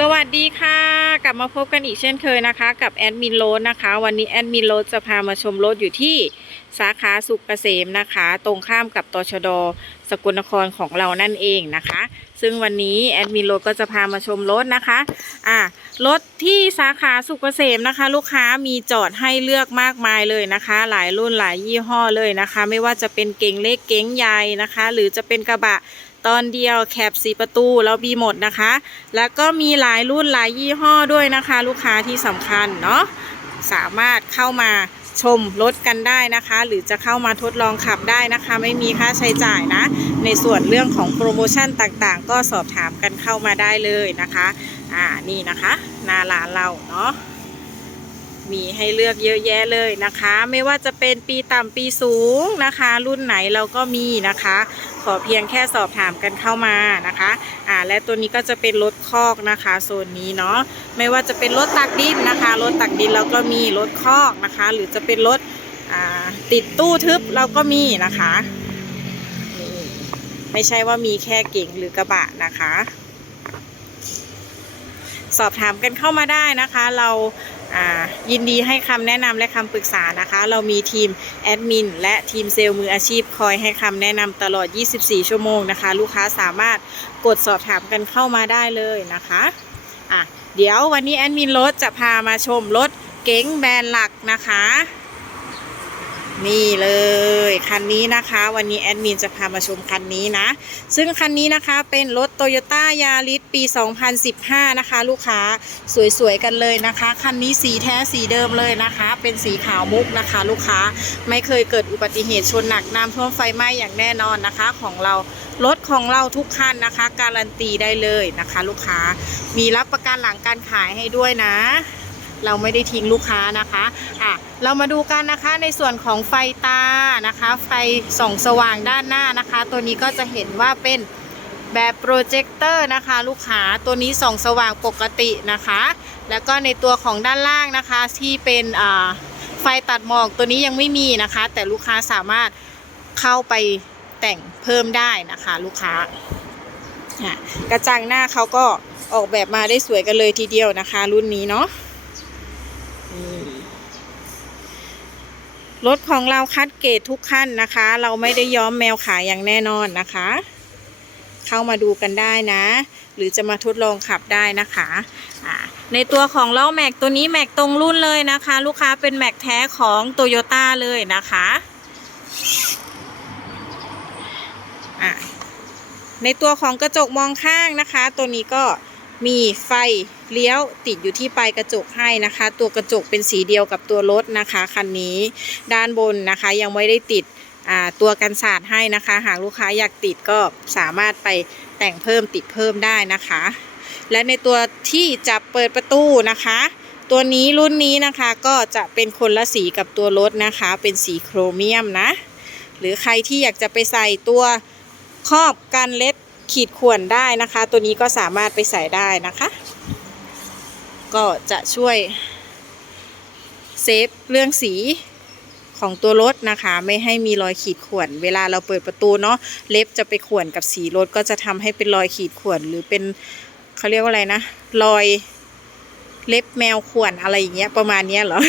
สวัสดีค่ะ กลับมาพบกันอีกเช่นเคยนะคะ กับแอดมินโรสนะคะ วันนี้แอดมินโรสจะพามาชมรถอยู่ที่สาขาสุกเกษมนะคะ ตรงข้ามกับตชด สกลนครของเรานั่นเองนะคะ ซึ่งวันนี้แอดมินโรสก็จะพามาชมรถนะคะอ่ารถที่สาขาสุกเกษมนะคะ ลูกค้ามีจอดให้เลือกมากมายเลยนะคะ หลายรุ่นหลายยี่ห้อเลยนะคะ ไม่ว่าจะเป็นเก๋งเล็กเก๋งใหญ่นะคะ หรือจะเป็นกระบะ ตอนเดียวแคบสีประตูแล้วมีหมดนะคะ แล้วก็มีหลายรุ่นหลายยี่ห้อด้วยนะคะ ลูกค้าที่สำคัญเนาะสามารถเข้ามาชมรถกันได้นะคะ หรือจะเข้ามาทดลองขับได้นะคะ ไม่มีค่าใช้จ่ายนะ ในส่วนเรื่องของโปรโมชั่นต่างๆ ก็สอบถามกันเข้ามาได้เลยนะคะ อ่านี่นะคะหน้าร้านเราเนาะ มีให้เลือกเยอะแยะเลยนะคะ ไม่ว่าจะเป็นปีต่ำปีสูงนะคะ รุ่นไหนเราก็มีนะคะ ขอเพียงแค่สอบถามกันเข้ามานะคะอ่าและตัวนี้ก็จะเป็นรถคอกนะคะโซนนี้เนาะไม่ว่าจะเป็นรถตักดินนะคะรถตักดินเราก็มีรถคอกนะคะ หรือจะเป็นรถอ่าติดตู้ทึบเราก็มีนะคะไม่ใช่ว่ามีแค่เก่งหรือกระบะนะคะ สอบถามกันเข้ามาได้นะคะ เรา ยินดีให้คำแนะนำและคำปรึกษานะคะ เรามีทีมแอดมินและทีมเซลล์มืออาชีพคอยให้คำแนะนำตลอด 24 ชั่วโมงนะคะ ลูกค้าสามารถกดสอบถามกันเข้ามาได้เลยนะคะอะเดี๋ยววันนี้แอดมินรถจะพามาชมรถเก๋งแบรนด์หลักนะคะ นี่เลยคันนี้นะคะ วันนี้แอดมินจะพามาชมคันนี้นะ ซึ่งคันนี้นะคะเป็นรถ t o y ยต้ายาริสปี 2015 นะคะ ลูกค้าสวยๆกันเลยนะคะ คันนี้สีแท้สีเดิมเลยนะคะ เป็นสีขาวมุกนะคะ ลูกค้าไม่เคยเกิดอุบัติเหตุชนหนักน้ำท่วมไฟไหม้อย่างแน่นอนนะคะ ของเรารถของเราทุกคันนะคะ การันตีได้เลยนะคะ ลูกค้ามีรับประกันหลังการขายให้ด้วยนะ เราไม่ได้ทิ้งลูกค้านะคะอะเรามาดูกันนะคะในส่วนของไฟตานะคะ ไฟส่องสว่างด้านหน้านะคะ ตัวนี้ก็จะเห็นว่าเป็นแบบโปรเจคเตอร์นะคะ ลูกค้าตัวนี้ส่องสว่างปกตินะคะ แล้วก็ในตัวของด้านล่างนะคะที่เป็นไฟตัดหมอกตัวนี้ยังไม่มีนะคะ แต่ลูกค้าสามารถเข้าไปแต่งเพิ่มได้นะคะ ลูกค้ากระจังหน้าเขาก็ออกแบบมาได้สวยกันเลยทีเดียวนะคะ รุ่นนี้เนาะ รถของเราคัดเกรดทุกขั้นนะคะ เราไม่ได้ย้อมแมวขายอย่างแน่นอนนะคะ เข้ามาดูกันได้นะ หรือจะมาทดลองขับได้นะคะอ่าในตัวของล้อแม็กตัวนี้แม็กตรงรุ่นเลยนะคะ ลูกค้าเป็นแม็กแท้ของโตโยต้าเลยนะคะในตัวของกระจกมองข้างนะคะ ตัวนี้ก็ มีไฟเลี้ยวติดอยู่ที่ปลายกระจกให้นะคะ ตัวกระจกเป็นสีเดียวกับตัวรถนะคะคันนี้ด้านบนนะคะยังไม่ได้ติดตัวกันสาดให้นะคะ หากลูกค้าอยากติดก็สามารถไปแต่งเพิ่มติดเพิ่มได้นะคะ และในตัวที่จะเปิดประตูนะคะ ตัวนี้รุ่นนี้นะคะก็จะเป็นคนละสีกับตัวรถนะคะ เป็นสีโครเมียมนะ หรือใครที่อยากจะไปใส่ตัวครอบกันเล็บ ขีดข่วนได้นะคะ ตัวนี้ก็สามารถไปใส่ได้นะคะ ก็จะช่วยเซฟเรื่องสีของตัวรถนะคะ ไม่ให้มีรอยขีดข่วน เวลาเราเปิดประตูเนาะเล็บจะไปข่วนกับสีรถก็จะทำให้เป็นรอยขีดข่วนหรือเป็นเขาเรียกว่าอะไรนะรอยเล็บแมวข่วนอะไรอย่างเงี้ยประมาณเนี้ยเหรอ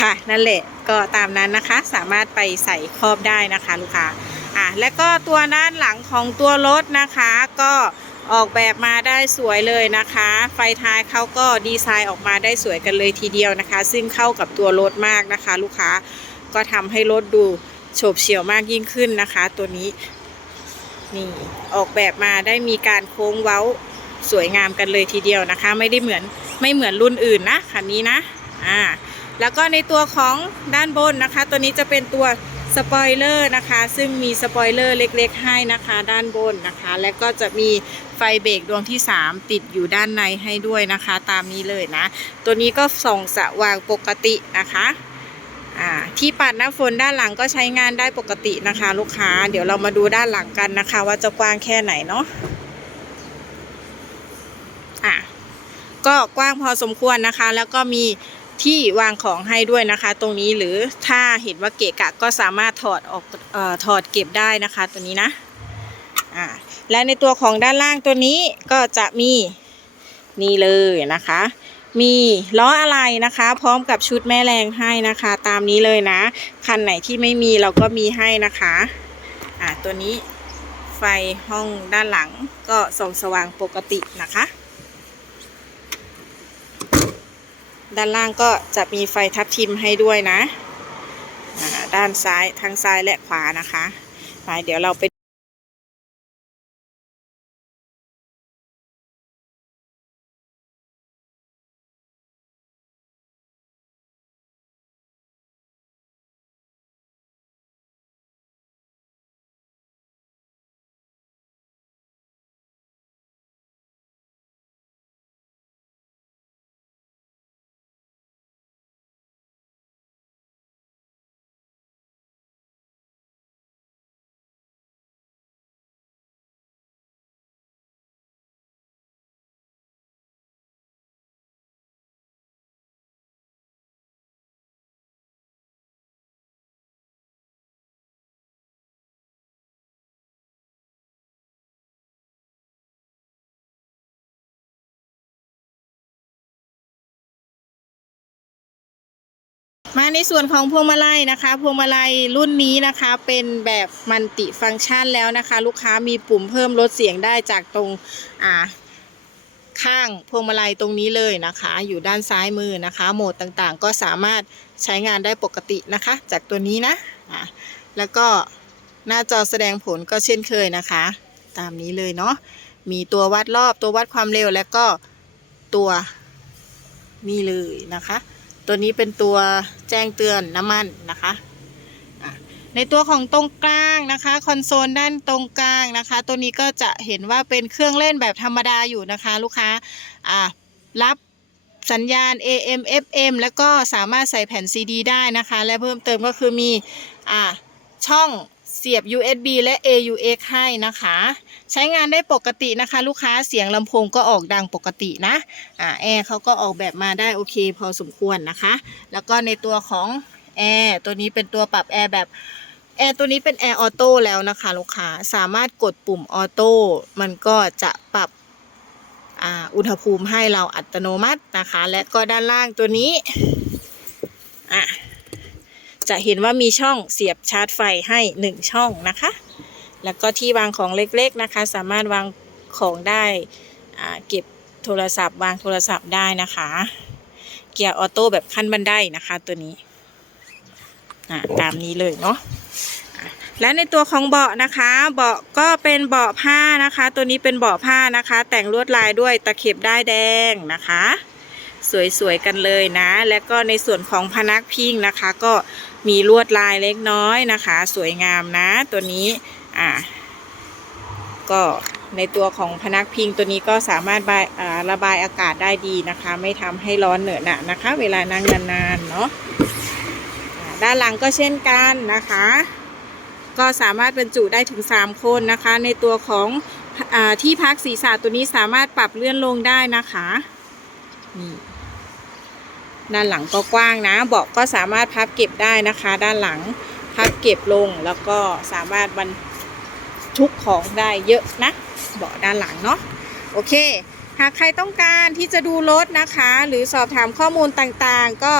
ค่ะ นั่นแหละก็ตามนั้นนะคะ สามารถไปใส่ครอบได้นะคะ ลูกค้า และก็ตัวด้านหลังของตัวรถนะคะ ก็ออกแบบมาได้สวยเลยนะคะ ไฟท้ายเขาก็ดีไซน์ออกมาได้สวยกันเลยทีเดียวนะคะ ซึ่งเข้ากับตัวรถมากนะคะ ลูกค้าก็ทำให้รถดูโฉบเฉี่ยวมากยิ่งขึ้นนะคะ ตัวนี้นี่ออกแบบมาได้มีการโค้งเว้าสวยงามกันเลยทีเดียวนะคะ ไม่ได้เหมือนไม่เหมือนรุ่นอื่นนะคันนี้นะอ่าแล้วก็ในตัวของด้านบนนะคะ ตัวนี้จะเป็นตัว สปอยเลอร์นะคะ ซึ่งมีสปอยเลอร์เล็กๆ ให้นะคะด้านบนนะคะ และก็จะมีไฟเบรกดวงที่ 3 ติดอยู่ด้านในให้ด้วยนะคะ ตามนี้เลยนะ ตัวนี้ก็ส่องสว่างปกตินะคะอ่าที่ปัดน้ำฝนด้านหลังก็ใช้งานได้ปกตินะคะ ลูกค้า เดี๋ยวเรามาดูด้านหลังกันนะคะ ว่าจะกว้างแค่ไหนเนาะอะก็กว้างพอสมควรนะคะ แล้วก็มี ที่วางของให้ด้วยนะคะ ตรงนี้หรือถ้าเห็นว่าเกะกะก็สามารถถอดออกออถอดเก็บได้นะคะตัวนี้นะอ่าและในตัวของด้านล่างตัวนี้ก็จะมีนี่เลยนะคะ มีล้ออะไรนะคะ พร้อมกับชุดแม่แรงให้นะคะ ตามนี้เลยนะ คันไหนที่ไม่มีเราก็มีให้นะคะอ่าตัวนี้ไฟห้องด้านหลังก็ส่องสว่างปกตินะคะ ด้านล่างก็จะมีไฟทับทิมให้ด้วยนะ ด้านซ้ายทั้งซ้ายและขวานะคะ ไปเดี๋ยวเราไป มาในส่วนของพวงมาลัยนะคะ พวงมาลัยรุ่นนี้นะคะ เป็นแบบมัลติฟังก์ชันแล้วนะคะ ลูกค้ามีปุ่มเพิ่มลดเสียงได้จากตรงอ่าข้างพวงมาลัยตรงนี้เลยนะคะ อยู่ด้านซ้ายมือนะคะ โหมดต่างๆ ก็สามารถใช้งานได้ปกตินะคะ จากตัวนี้นะอ่าแล้วก็หน้าจอแสดงผลก็เช่นเคยนะคะ ตามนี้เลยเนาะมีตัววัดรอบตัววัดความเร็วและก็ตัวนี่เลยนะคะ ตัวนี้เป็นตัวแจ้งเตือนน้ำมันนะคะในตัวของตรงกลางนะคะคอนโซลด้านตรงกลางนะคะ ตัวนี้ก็จะเห็นว่าเป็นเครื่องเล่นแบบธรรมดาอยู่นะคะ ลูกค้าอะรับสัญญาณ AM FM แล้วก็สามารถใส่แผ่น CD ได้นะคะ และเพิ่มเติมก็คือมีอะช่อง เสียบ USB และ AUX ให้นะคะ ใช้งานได้ปกตินะคะ ลูกค้าเสียงลำโพงก็ออกดังปกตินะอ่าแอร์เขาก็ออกแบบมาได้โอเคพอสมควรนะคะ แล้วก็ในตัวของแอร์ตัวนี้เป็นตัวปรับแอร์แบบแอร์ตัวนี้เป็นแอร์ออโต้แล้วนะคะลูกค้าสามารถกดปุ่มออโต้มันก็จะปรับอ,อุณหภูมิให้เราอัตโนมัตินะคะ และก็ด้านล่างตัวนี้ จะเห็นว่ามีช่องเสียบชาร์จไฟให้ 1 ช่องนะคะ แล้วก็ที่วางของเล็กๆนะคะ สามารถวางของได้เก็บโทรศัพท์ วางโทรศัพท์ได้นะคะ เกียร์ออโต้แบบขั้นบันไดนะคะตัวนี้ตามนี้เลยเนาะอะและในตัวของเบาะนะคะ เบาะก็เป็นเบาะผ้านะคะ ตัวนี้เป็นเบาะผ้านะคะ แต่งลวดลายด้วยตะเข็บด้ายแดงนะคะ สวยๆกันเลยนะ และก็ในส่วนของพนักพิงนะคะ ก็มีลวดลายเล็กน้อยนะคะ สวยงามนะ ตัวนี้อ่าก็ในตัวของพนักพิงตัวนี้ก็สามารถบายอ่าระบายอากาศได้ดีนะคะ ไม่ทำให้ร้อนเหนอะหนะนะคะ เวลานั่งนานๆเนาะด้านหลังก็เช่นกันนะคะ ก็สามารถบรรจุได้ถึง 3 คนนะคะ ในตัวของอาที่พักศีรษะตัวนี้สามารถปรับเลื่อนลงได้นะคะนี่ ด้านหลังก็กว้างนะ เบาะก็สามารถพับเก็บได้นะคะ ด้านหลังพับเก็บลงแล้วก็สามารถบรรทุกของได้เยอะนะ เบาะด้านหลังเนาะโอเค หากใครต้องการที่จะดูรถนะคะ หรือสอบถามข้อมูลต่างๆ ก็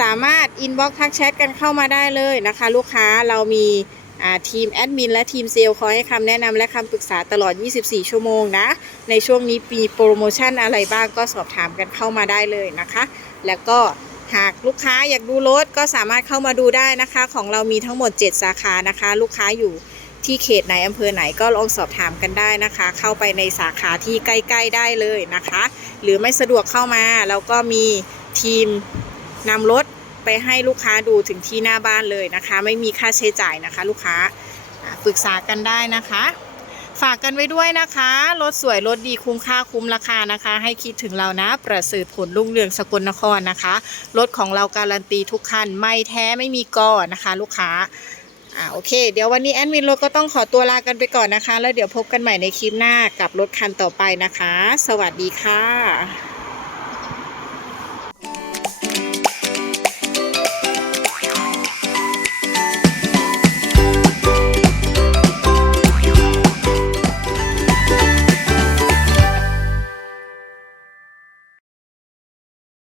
สามารถอินบ็อกซ์ทักแชทกันเข้ามาได้เลยนะคะ ลูกค้าเรามีทีมแอดมินและทีมเซลล์คอยให้คำแนะนำและคำปรึกษาตลอด 24 ชั่วโมงนะ ในช่วงนี้มีโปรโมชั่นอะไรบ้างก็สอบถามกันเข้ามาได้เลยนะคะ แล้วก็หากลูกค้าอยากดูรถก็สามารถเข้ามาดูได้นะคะ ของเรามีทั้งหมด 7 สาขานะคะ ลูกค้าอยู่ที่เขตไหนอำเภอไหนก็ลองสอบถามกันได้นะคะ เข้าไปในสาขาที่ใกล้ ๆ ได้เลยนะคะ หรือไม่สะดวกเข้ามาเราก็มีทีมนำรถไปให้ลูกค้าดูถึงที่หน้าบ้านเลยนะคะ ไม่มีค่าใช้จ่ายนะคะ ลูกค้าอ่าปรึกษากันได้นะคะ ฝากกันไว้ด้วยนะคะรถสวยรถดีคุ้มค่าคุ้มราคานะคะ ให้คิดถึงเรานะ ประเสริฐผลลุ่งเรืองสกลนครนะคะรถของเราการันตีทุกคันไม่แท้ไม่มีก่อนะคะ ลูกค้าอ่าโอเค เดี๋ยววันนี้แอดมินรถก็ต้องขอตัวลากันไปก่อนนะคะ แล้วเดี๋ยวพบกันใหม่ในคลิปหน้ากับรถคันต่อไปนะคะ สวัสดีค่ะ